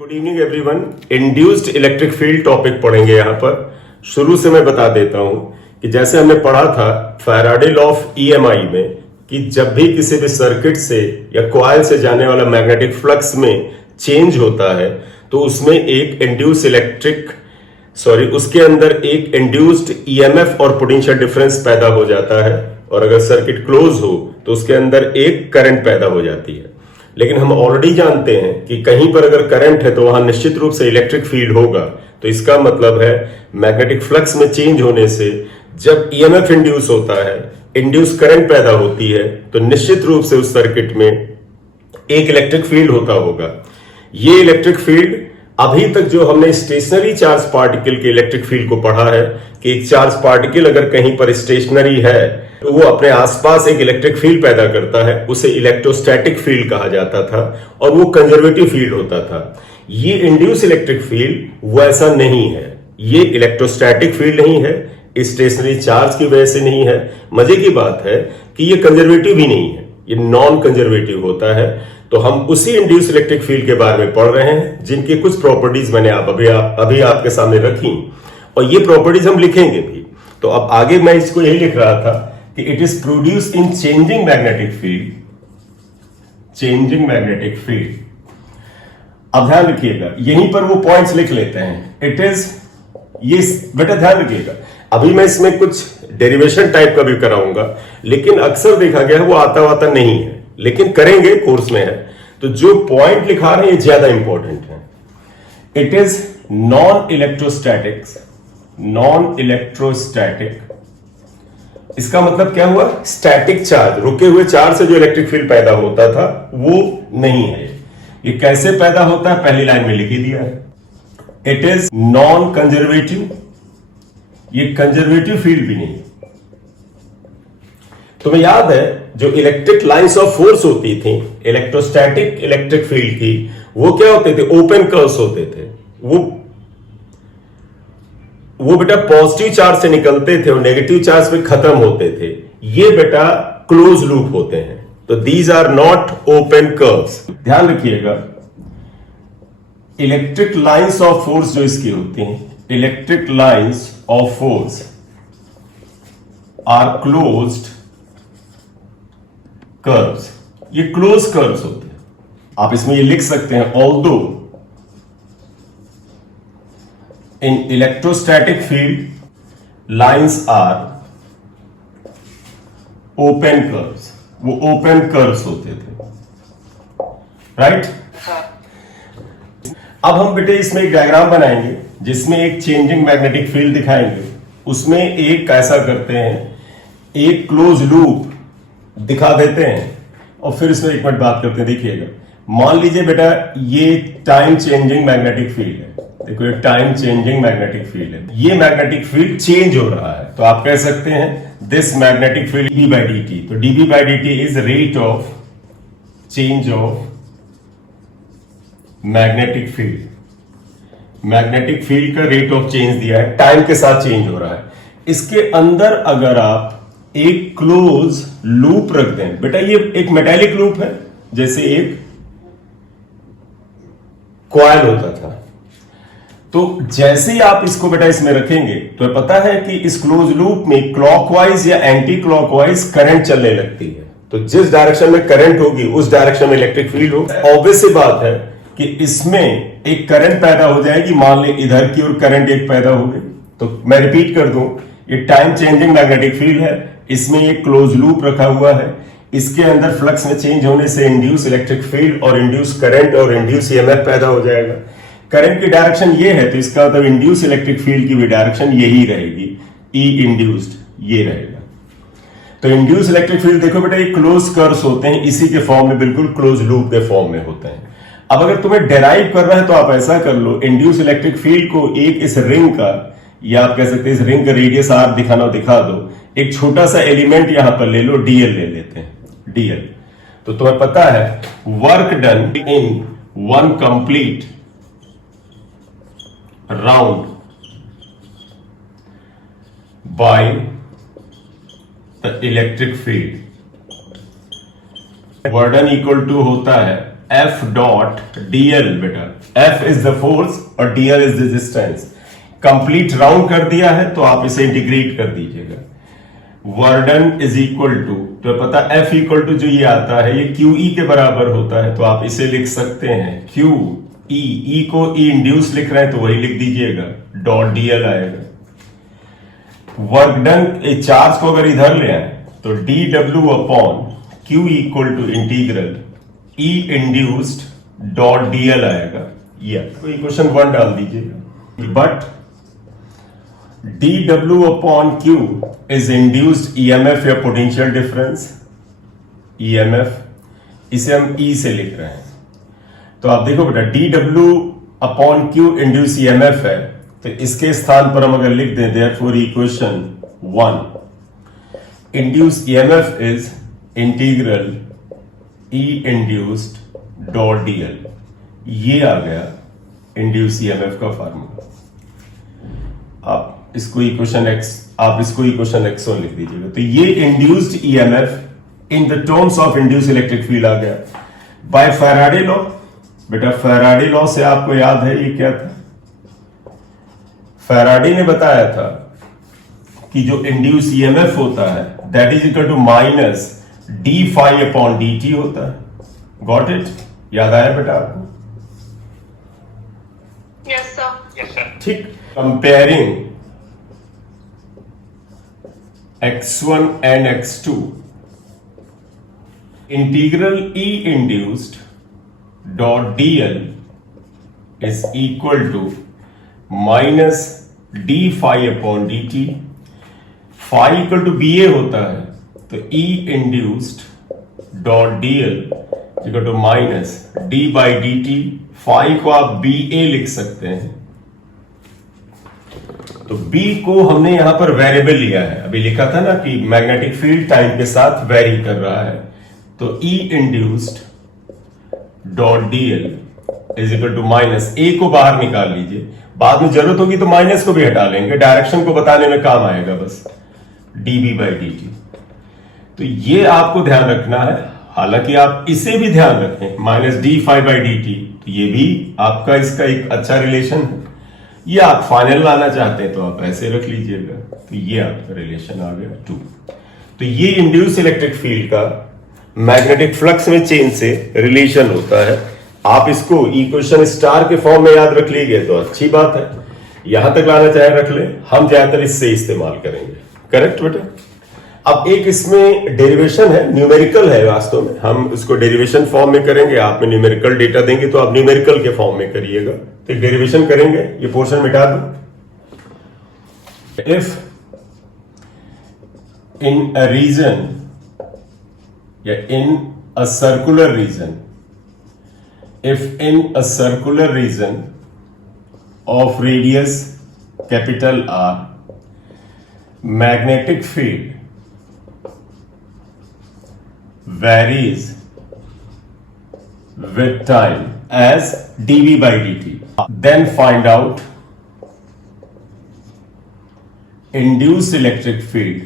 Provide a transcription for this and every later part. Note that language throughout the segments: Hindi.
Good evening everyone. Induced electric field topic पढ़ेंगे। यहाँ पर शुरू से मैं बता देता हूं कि जैसे हमने पढ़ा था फैराडे लॉ ऑफ ईएमआई में कि जब भी किसी भी सर्किट से या कॉइल से जाने वाला मैग्नेटिक फ्लक्स में चेंज होता है तो उसमें एक उसके अंदर एक इंड्यूस्ड ईएमएफ और पोटेंशियल डिफरेंस पैदा हो जाता है, और अगर सर्किट क्लोज हो तो उसके अंदर एक करंट पैदा हो जाती है। लेकिन हम ऑलरेडी जानते हैं कि कहीं पर अगर करंट है तो वहां निश्चित रूप से इलेक्ट्रिक फील्ड होगा। तो इसका मतलब है मैग्नेटिक फ्लक्स में चेंज होने से जब ईएमएफ इंड्यूस होता है, इंड्यूस करंट पैदा होती है, तो निश्चित रूप से उस सर्किट में एक इलेक्ट्रिक फील्ड होता होगा। ये इलेक्ट्रिक फील्ड अभी तक जो हमने स्टेशनरी चार्ज पार्टिकल के इलेक्ट्रिक फील्ड को पढ़ा है कि एक चार्ज पार्टिकल अगर कहीं पर स्टेशनरी है तो वो अपने आसपास एक इलेक्ट्रिक फील्ड पैदा करता है, उसे इलेक्ट्रोस्टैटिक फील्ड कहा जाता था और वो कंजर्वेटिव फील्ड होता था। ये इंड्यूस इलेक्ट्रिक फील्ड वैसा नहीं है। ये इलेक्ट्रोस्टैटिक फील्ड नहीं है, स्टेशनरी चार्ज की वजह से नहीं है। मजे की बात है कि ये कंजर्वेटिव भी नहीं है, ये नॉन कंजर्वेटिव होता है। तो हम उसी इंड्यूस इलेक्ट्रिक फील्ड के बारे में पढ़ रहे हैं जिनकी कुछ प्रॉपर्टीज मैंने अभी आपके सामने रखी, और ये प्रॉपर्टीज हम लिखेंगे भी। तो अब आगे मैं इसको यही लिख रहा था कि it is produce in changing magnetic field, changing magnetic field. अब ध्यान रखिएगा, यहीं पर वो पॉइंट्स लिख लेते हैं। इट इज, ये बेटा ध्यान रखिएगा, अभी मैं इसमें कुछ डेरिवेशन टाइप का भी कराऊंगा, लेकिन अक्सर देखा गया है वो आता वाता नहीं है, लेकिन करेंगे, कोर्स में है। तो जो पॉइंट लिखा रहे हैं ये ज्यादा इंपॉर्टेंट है। It is non electrostatics, non electrostatic. इसका मतलब क्या हुआ? स्टैटिक चार्ज, रुके हुए चार्ज से जो इलेक्ट्रिक फील्ड पैदा होता था वो नहीं है। ये कैसे पैदा होता है पहली लाइन में लिख ही दिया है। इट इज नॉन कंजर्वेटिव, ये कंजर्वेटिव फील्ड भी नहीं। तुम्हें याद है जो इलेक्ट्रिक लाइंस ऑफ फोर्स होती थी इलेक्ट्रोस्टैटिक इलेक्ट्रिक फील्ड की, वो क्या होते थे? ओपन कर्व्स होते थे। वो बेटा पॉजिटिव चार्ज से निकलते थे और नेगेटिव चार्ज पे खत्म होते थे। ये बेटा क्लोज लूप होते हैं। तो these are not open curves. ध्यान रखिएगा, इलेक्ट्रिक लाइंस ऑफ फोर्स जो इसकी होती हैं, electric lines of force are closed curves. ये क्लोज कर्व्स होते हैं। आप इसमें ये लिख सकते हैं, although in electrostatic field lines are open curves. वो ओपन कर्व्स होते थे, राइट? अब हम बेटे इसमें एक डायग्राम बनाएंगे जिसमें एक चेंजिंग मैग्नेटिक फील्ड दिखाएंगे। उसमें एक ऐसा करते हैं, एक क्लोज लूप दिखा देते हैं, और फिर इसमें एक मिनट बात करते हैं। देखिएगा, मान लीजिए बेटा ये टाइम चेंजिंग मैग्नेटिक फील्ड है। देखो ये टाइम चेंजिंग मैग्नेटिक फील्ड है। ये मैग्नेटिक फील्ड चेंज हो रहा है, तो आप कह सकते हैं this magnetic field dB by dt। तो dB by dt is rate of change of magnetic field. Magnetic field का रेट ऑफ चेंज दिया है, टाइम के साथ चेंज हो रहा है। इसके अंदर अगर आप एक क्लोज लूप रख दें, बेटा ये एक मेटालिक लूप है, जैसे एक कॉइल होता था। तो जैसे ही आप इसको बेटा इसमें रखेंगे तो पता है कि इस क्लोज लूप में क्लॉकवाइज या एंटी क्लॉकवाइज करंट चलने लगती है। तो जिस डायरेक्शन में करंट होगी उस डायरेक्शन में इलेक्ट्रिक फील्ड होगा। ऑब्वियस सी बात है कि इसमें एक करंट पैदा हो जाएगी। मान लें इधर की ओर करंट एक पैदा हो गई। तो मैं रिपीट कर दूं, ये टाइम चेंजिंग मैग्नेटिक फील्ड है, इसमें एक क्लोज लूप रखा हुआ है। इसके अंदर फ्लक्स में चेंज होने से इंड्यूस इलेक्ट्रिक फील्ड और इंड्यूस करंट और इंड्यूस ईएमएफ पैदा हो जाएगा। करंट की डायरेक्शन ये है, तो इसका मतलब इंड्यूस इलेक्ट्रिक फील्ड की भी डायरेक्शन यही रहेगी, ई इंड्यूस्ड ये रहेगा। तो इंड्यूस इलेक्ट्रिक फील्ड देखो बेटा, ये क्लोज कर्व्स होते हैं, इसी के फॉर्म में, बिल्कुल क्लोज लूप के फॉर्म में होते हैं। अब अगर तुम्हें डेराइव करना है तो आप ऐसा कर लो, इंड्यूस इलेक्ट्रिक फील्ड को एक इस रिंग का, या आप कह सकते हैं इस रिंग का रेडियस आर दिखा दो। एक छोटा सा एलिमेंट यहां पर ले लो, डीएल ले लेते हैं, डीएल। तो तुम्हें पता है work done in one complete round by the electric field, work done equal to होता है एफ डॉट डीएल बेटा, एफ इज द फोर्स और dl is the distance. Complete round कर दिया है तो आप इसे इंटीग्रेट कर दीजिएगा। Work done is equal to, तो पता एफ इक्वल टू जो ये आता है ये क्यू ई के बराबर होता है, तो आप इसे लिख सकते हैं क्यू ई, ई को ई इंड्यूस लिख रहे हैं तो वही लिख दीजिएगा, डॉट डीएल आएगा। वर्क डन चार्ज को अगर इधर ले आए तो d W upon q equal to integral E induced dot dl आएगा। ये इक्वेशन 1 डाल दीजिएगा। But d W upon q is induced EMF या पोटेंशियल डिफरेंस, ईएमएफ, इसे हम ई से लिख रहे हैं। तो आप देखो बेटा D W upon Q induce EMF है, तो इसके स्थान पर हम अगर लिख दें therefore equation 1 induce EMF is integral E induced dot DL, ये आ गया इंड्यूस ईएमएफ का फार्मूला। आप इसको इक्वेशन एक्स, आप इसको इक्वेशन x1 लिख दीजिएगा। तो ये induced EMF in the terms of induce electric field आ गया बाय फैराडे लॉ। बेटा फैराडे लॉ से आपको याद है ये क्या था? फैराडे ने बताया था कि जो इंड्यूस ईएमएफ होता है that is equal to minus D phi upon D T होता है। Got it? याद आया बेटा आपको? Yes sir. ठीक। Comparing x1 and x2, integral E induced dot dl is equal to minus d phi upon dt। phi equal to ba होता है तो E induced dot dl equal to minus d by dt। phi को आप ba लिख सकते हैं, तो B को हमने यहां पर वेरिएबल लिया है। अभी लिखा था ना कि मैग्नेटिक फील्ड टाइम के साथ वेरी कर रहा है, तो E induced dot DL is equal to minus, A को बाहर निकाल लीजिए, बाद में जरूरत होगी तो माइनस को भी हटा लेंगे, डायरेक्शन को बताने में काम आएगा बस, डीबी बाई डी टी। तो ये आपको ध्यान रखना है, हालांकि आप इसे भी ध्यान रखें minus D five by D T, तो ये भी आपका इसका एक अच्छा रिलेशन है। ये आप फाइनल लाना चाहते हैं तो आप ऐसे रख लीजिएगा, तो ये आपका रिलेशन आ गया 2। तो ये इंड्यूस इलेक्ट्रिक फील्ड का मैग्नेटिक फ्लक्स में चेंज से रिलेशन होता है। आप इसको इक्वेशन स्टार के फॉर्म में याद रख लीजिए तो अच्छी बात है, यहां तक लाना चाहे रख ले, हम ज्यादातर इससे इस्तेमाल करेंगे। करेक्ट बेटा? अब एक इसमें डेरिवेशन है, न्यूमेरिकल है वास्तव में, हम इसको डेरिवेशन फॉर्म में करेंगे, आप में न्यूमेरिकल डेटा देंगे तो आप न्यूमेरिकल के फॉर्म में करिएगा। तो डेरिवेशन करेंगे, ये पोर्शन मिटा दो। इफ इन अ रीजन या in a circular region, if in a circular region of radius capital R magnetic field varies with time as dV by dt, then find out induced electric field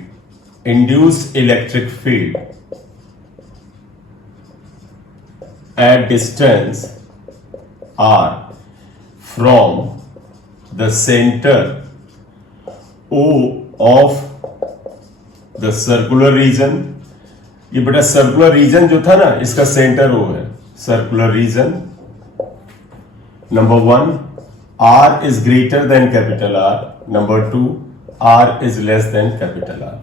at distance r from the center O of the circular region. ये बेटा सर्कुलर रीजन जो था ना, इसका सेंटर ओ है। Circular region number 1, r is greater than capital R, number 2, r is less than capital R.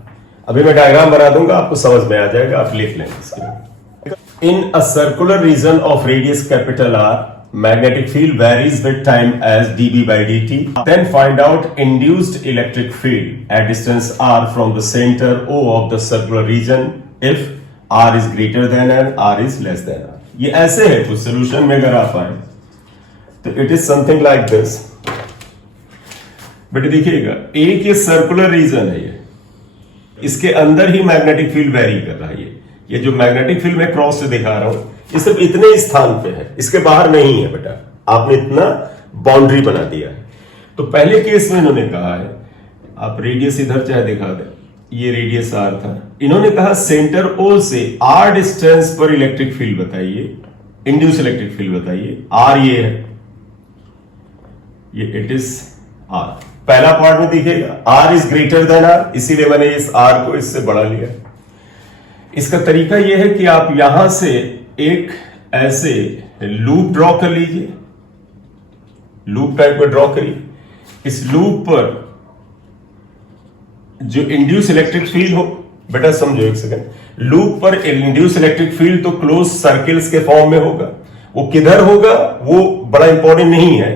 अभी मैं डायग्राम बना दूंगा, आपको समझ में आ जाएगा, आप लिख लेंगे इसके। In a circular region of radius capital R, magnetic field varies with time as dB by dt. Then find out induced electric field at distance r from the center O of the circular region if r is greater than and r is less than r. ये ऐसे है कुछ सोल्यूशन में अगर आप आए तो it is something like this. बेटे देखिएगा, एक ये सर्कुलर रीजन है, ये इसके अंदर ही मैग्नेटिक फील्ड वेरी कर रहा है। ये जो मैग्नेटिक फील्ड मैं क्रॉस से दिखा रहा हूं ये सिर्फ इतने स्थान पे है, इसके बाहर नहीं है बेटा, आपने इतना बाउंड्री बना दिया है। तो पहले केस में इन्होंने कहा है, आप रेडियस इधर चाहे दिखा दें, ये रेडियस आर था, इन्होंने कहा सेंटर ओ से आर डिस्टेंस पर इलेक्ट्रिक फील्ड बताइए इंड्यूस इलेक्ट्रिक फील्ड बताइए। आर ये है, ये इट इज आर। पहला पार्ट में देखिएगा r is greater than r, इसीलिए मैंने इस आर को इससे बड़ा लिया। इसका तरीका यह है कि आप यहां से एक ऐसे लूप ड्रॉ कर लीजिए, लूप टाइप का ड्रॉ करिए। इस लूप पर जो इंड्यूस इलेक्ट्रिक फील्ड हो, बेटा समझो एक सेकंड, लूप पर इंड्यूस इलेक्ट्रिक फील्ड तो क्लोज सर्किल्स के फॉर्म में होगा। वो किधर होगा वो बड़ा इंपॉर्टेंट नहीं है,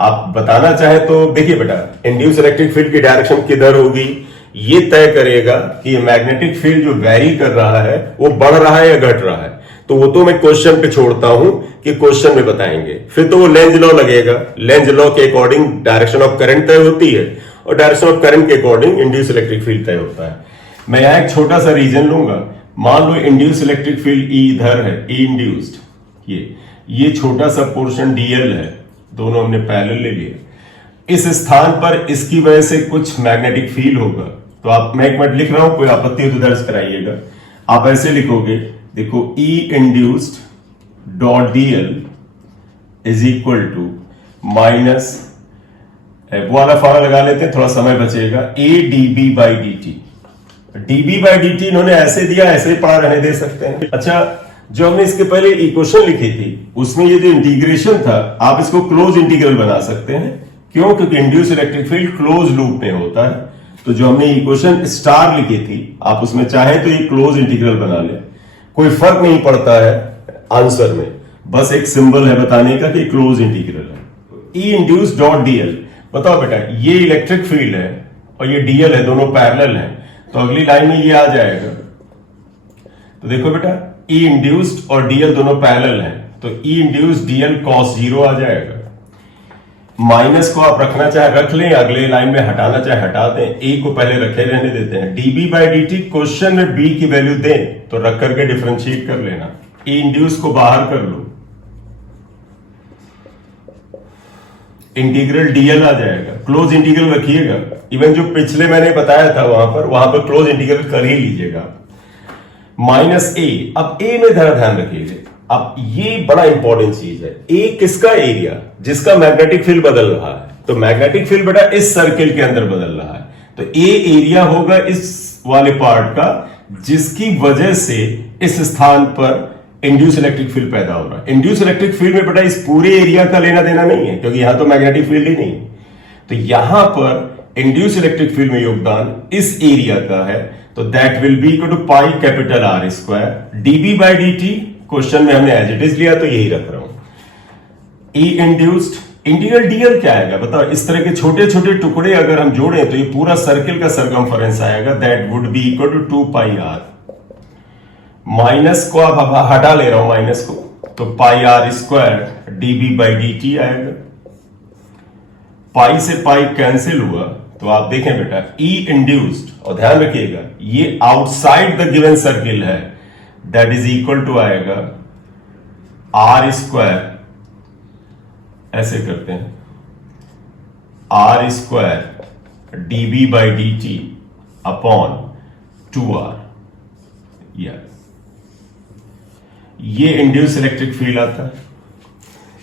आप बताना चाहे तो देखिए बेटा, इंड्यूस इलेक्ट्रिक फील्ड की डायरेक्शन किधर होगी ये तय करेगा कि मैग्नेटिक फील्ड जो वैरी कर रहा है वो बढ़ रहा है या घट रहा है। तो वो तो मैं क्वेश्चन पे छोड़ता हूं कि क्वेश्चन में बताएंगे। फिर तो वो लेंज लॉ लगेगा, लेंज लॉ के अकॉर्डिंग डायरेक्शन ऑफ करंट तय होती है और डायरेक्शन ऑफ करंट के अकॉर्डिंग इंड्यूस इलेक्ट्रिक फील्ड तय होता है। मैं यहां एक छोटा सा रीजन लूंगा, मान लो इंड्यूस इलेक्ट्रिक फील्ड ई इधर है, ई इंड्यूस्ड, ये छोटा सा पोर्शन डीएल है, दोनों हमने पैरेलल ले लिए। इस स्थान पर इसकी वजह से कुछ मैग्नेटिक फील्ड होगा, तो आप, मैं एक मिनट लिख रहा हूं, कोई आपत्ति हो तो दर्ज कराइएगा। आप ऐसे लिखोगे, देखो E induced dot DL is equal to minus, वो वाला फॉर्मूला लगा लेते हैं, थोड़ा समय बचेगा, A dB by D T. DB by D T इन्होंने ऐसे दिया, ऐसे ही पढ़ा रहने दे सकते हैं। अच्छा, जो हमने इसके पहले इक्वेशन लिखी थी उसमें ये जो इंटीग्रेशन था, आप इसको क्लोज इंटीग्रल बना सकते हैं। क्यों? क्योंकि induce electric field close loop में होता है। तो जो हमने इक्वेशन स्टार लिखी थी, आप उसमें चाहे तो ये क्लोज इंटीग्रल बना ले, कोई फर्क नहीं पड़ता है आंसर में, बस एक सिंबल है बताने का कि क्लोज इंटीग्रल है। ई इंड्यूस डॉट डीएल, बताओ बेटा, ये इलेक्ट्रिक फील्ड है और ये डीएल है, दोनों पैरेलल हैं, तो अगली लाइन में ये आ जाएगा। तो देखो बेटा, ई इंड्यूस्ड और डीएल दोनों पैरेलल हैं, तो ई इंड्यूस्ड डीएल कॉस जीरो आ जाएगा। माइनस को आप रखना चाहे रख लें, अगले लाइन में हटाना चाहे हटा दें, ए को पहले रखे रहने देते हैं। DB by D t, question में बी की वैल्यू दें तो रख करके डिफरेंशिएट कर लेना, ई इंड्यूस को बाहर कर लो, इंटीग्रल डीएल आ जाएगा। क्लोज इंटीग्रल रखिएगा, इवन जो पिछले मैंने बताया था वहां पर क्लोज इंटीग्रल कर ही लीजिएगा। माइनस ए, अब ए में जरा ध्यान रखिएगा, अब ये बड़ा इंपॉर्टेंट चीज है। ए किसका एरिया? जिसका मैग्नेटिक फील्ड बदल रहा है। तो मैग्नेटिक फील्ड बेटा इस सर्किल के अंदर बदल रहा है, तो ए एरिया होगा इस वाले पार्ट का, जिसकी वजह से इस स्थान पर इंड्यूस इलेक्ट्रिक फील्ड पैदा हो रहा है। इंड्यूस इलेक्ट्रिक फील्ड में बेटा इस पूरे एरिया का लेना देना नहीं है, क्योंकि यहां तो मैग्नेटिक फील्ड ही नहीं। तो यहां पर इंड्यूस इलेक्ट्रिक फील्ड में योगदान इस एरिया का है, तो that will be equal to pi capital R square dB by D t. Question में हमने एज इट इज लिया तो यही रख रहा हूं। ई इंड्यूस्ड इंटीग्रल डीएल क्या आएगा बताओ? इस तरह के छोटे छोटे टुकड़े अगर हम जोड़ें तो ये पूरा सर्किल का सरकमफरेंस आएगा, that would be equal to 2 pi R. Minus को आप हटा ले रहा हूं, माइनस को, तो pi are square dB by D T आएगा। पाई से पाई कैंसिल हुआ, तो आप देखें बेटा ई इंड्यूस्ड, और ध्यान रखिएगा ये आउटसाइड द गिवन सर्किल है, दैट इज इक्वल टू आएगा आर स्क्वायर, ऐसे करते हैं, r square dB by D t upon 2r। ये इंड्यूस इलेक्ट्रिक फील्ड आता है।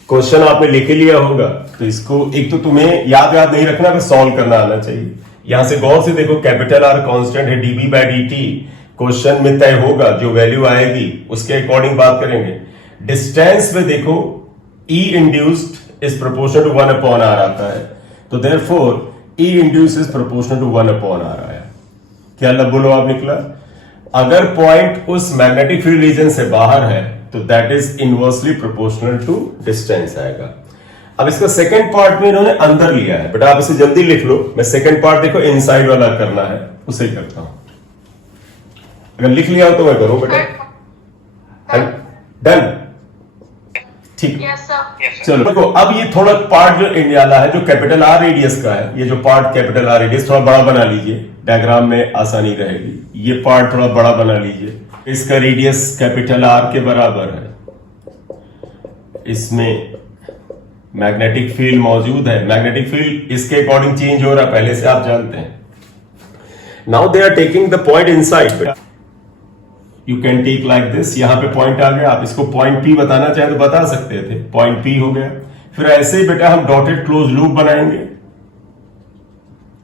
क्वेश्चन आपने लिख लिया होगा, तो इसको एक तो तुम्हें याद नहीं रखना, बस सॉल्व करना आना चाहिए। यहां से गौर से देखो, कैपिटल आर कांस्टेंट है, dB by D t question में तय होगा, जो वैल्यू आएगी उसके अकॉर्डिंग बात करेंगे। डिस्टेंस में देखो E induced is proportional to 1 upon R आता है, तो therefore E induced is proportional to 1 upon R आया। क्या लब्बुल आप निकला? अगर पॉइंट उस मैग्नेटिक फील्ड रीजन से बाहर है तो that is inversely proportional to distance आएगा। अब इसका सेकंड पार्ट में इन्होंने अंदर लिया है, बेटा आप इसे जल्दी लिख लो। मैं सेकंड पार्ट देखो इनसाइड वाला करना है, उसे करता हूं। अगर लिख लिया हो तो मैं करूं बेटा। डन, ठीक। Yes, sir. चलो देखो, अब ये थोड़ा पार्ट जो इंडियाला है, जो कैपिटल आर रेडियस का है, ये जो पार्ट कैपिटल आर रेडियस थोड़ा बड़ा बना लीजिए, डायग्राम में आसानी रहेगी। ये पार्ट थोड़ा बड़ा बना लीजिए, इसका रेडियस कैपिटल आर के बराबर है। इसमें मैग्नेटिक फील्ड मौजूद है, मैग्नेटिक फील्ड इसके अकॉर्डिंग चेंज हो रहा है, पहले से आप जानते हैं। Now they are taking the point inside. You can take like this, यहां पे पॉइंट आ गया, आप इसको पॉइंट पी बताना चाहे तो बता सकते थे, पॉइंट पी हो गया। फिर ऐसे ही बेटा हम डॉटेड क्लोज लूप बनाएंगे,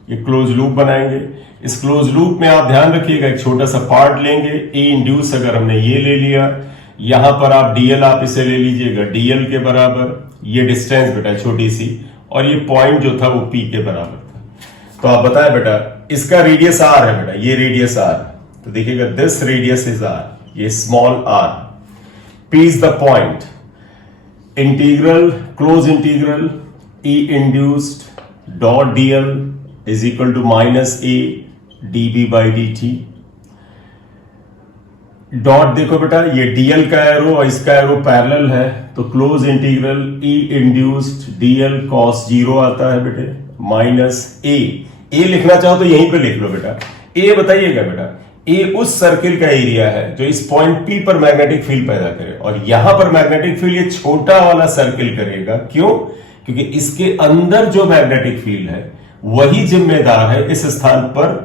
ये क्लोज लूप बनाएंगे। इस क्लोज लूप में आप ध्यान रखिएगा एक छोटा सा पार्ट लेंगे, ए इंड्यूस अगर हमने ये ले लिया, यहां पर आप डीएल आप इसे ले लीजिएगा, डीएल के बराबर ये डिस्टेंस बेटा छोटी सी, और ये पॉइंट जो था वो पी के बराबर था। तो आप बताएं बेटा इसका रेडियस आर है बेटा, ये रेडियस आर, तो देखिएगा दिस रेडियस इज आर, ये small r, p is the point, integral close integral E induced dot DL is equal to minus a dB by D t. Dot देखो बेटा ये डीएल का एरो और इसका एरो पैरेलल है, तो क्लोज इंटीग्रल ई इंड्यूस्ड डीएल कॉस जीरो आता है बेटे माइनस ए लिखना चाहो तो यहीं पे लिख लो बेटा। ए बताइएगा बेटा, ए उस सर्किल का एरिया है जो इस पॉइंट पी पर मैग्नेटिक फील्ड पैदा करे, और यहां पर मैग्नेटिक फील्ड ये छोटा वाला सर्किल करेगा। क्यों? क्योंकि इसके अंदर जो मैग्नेटिक फील्ड है वही जिम्मेदार है इस स्थान पर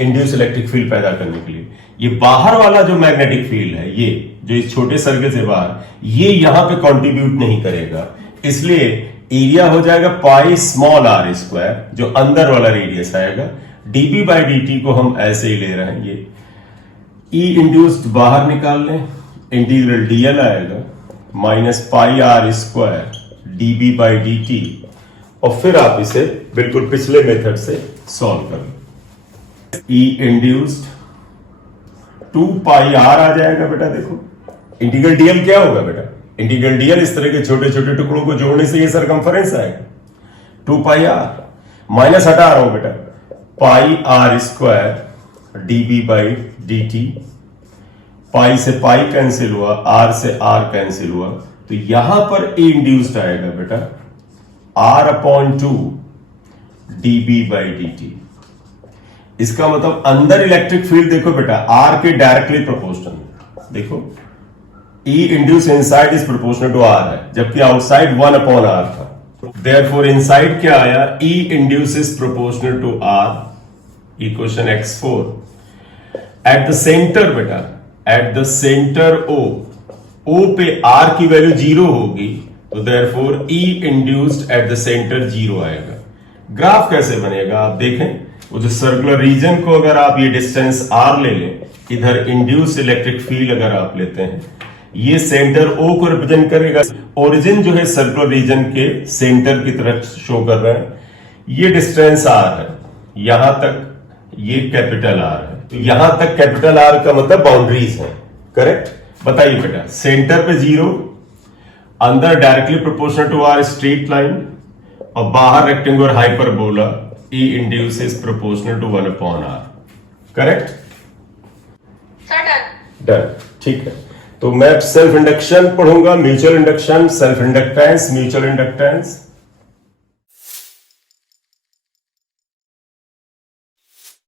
इंड्यूस इलेक्ट्रिक फील्ड पैदा करने के लिए। ये बाहर वाला जो मैग्नेटिक फील्ड है, ये जो इस छोटे सर्किल से बाहर, ये यहां पे कंट्रीब्यूट नहीं करेगा, इसलिए एरिया हो जाएगा पाई स्मॉल आर स्क्वायर, जो अंदर वाला रेडियस आएगा। डीबी बाई डी टी को हम ऐसे ही ले रहे हैं, ये ई इंड्यूस्ड बाहर निकाल लें, इंटीग्रल डीएल आएगा minus pi are square dB by D t, और फिर आप इसे बिल्कुल पिछले मेथड से सॉल्व कर लो। ई इंड्यूस्ड 2 पाई आर आ जाएगा बेटा, देखो इंटीग्रल डीएल क्या होगा बेटा, इंटीग्रल डीएल इस तरह के छोटे छोटे टुकड़ों को जोड़ने से ये सरकमफरेंस आएगा 2 पाई आर, माइनस हटा रहा हूं बेटा, pi are square dB by D T, pi से पाई कैंसिल हुआ, आर से आर कैंसिल हुआ, तो यहां पर ए इंड्यूस्ड आएगा बेटा R upon 2 DB by D T. इसका मतलब अंदर इलेक्ट्रिक फील्ड देखो बेटा आर के डायरेक्टली प्रोपोर्शनल, देखो E induced inside is proportional to R है, जबकि आउटसाइड 1 अपॉन आर था। देयरफॉर इनसाइड क्या आया, E induced is proportional to R, equation x4। At the centre बेटा, एट द सेंटर ओ पे आर की वैल्यू 0 होगी, तो therefore E induced at the centre 0 आएगा। ग्राफ कैसे बनेगा आप देखें, वो जो सर्कुलर रीजन को अगर आप ये डिस्टेंस आर ले लें, इधर इंड्यूस इलेक्ट्रिक फील्ड अगर आप लेते हैं, ये सेंटर ओ को रिप्रेजेंट करेगा, ओरिजिन जो है सर्कुलर रीजन के सेंटर की तरफ शो कर रहा है, ये डिस्टेंस आर है, यहां तक ये कैपिटल आर है, तो यहां तक कैपिटल आर का मतलब बाउंड्रीज है, करेक्ट? बताइए बेटा, सेंटर पे 0, अंदर directly proportional to r straight line, और बाहर rectangular hyperbola E induce is proportional to 1 upon R. Correct? Sir done. Done, ठीक है। तो मैं सेल्फ इंडक्शन पढ़ूंगा, mutual induction, self inductance, mutual inductance.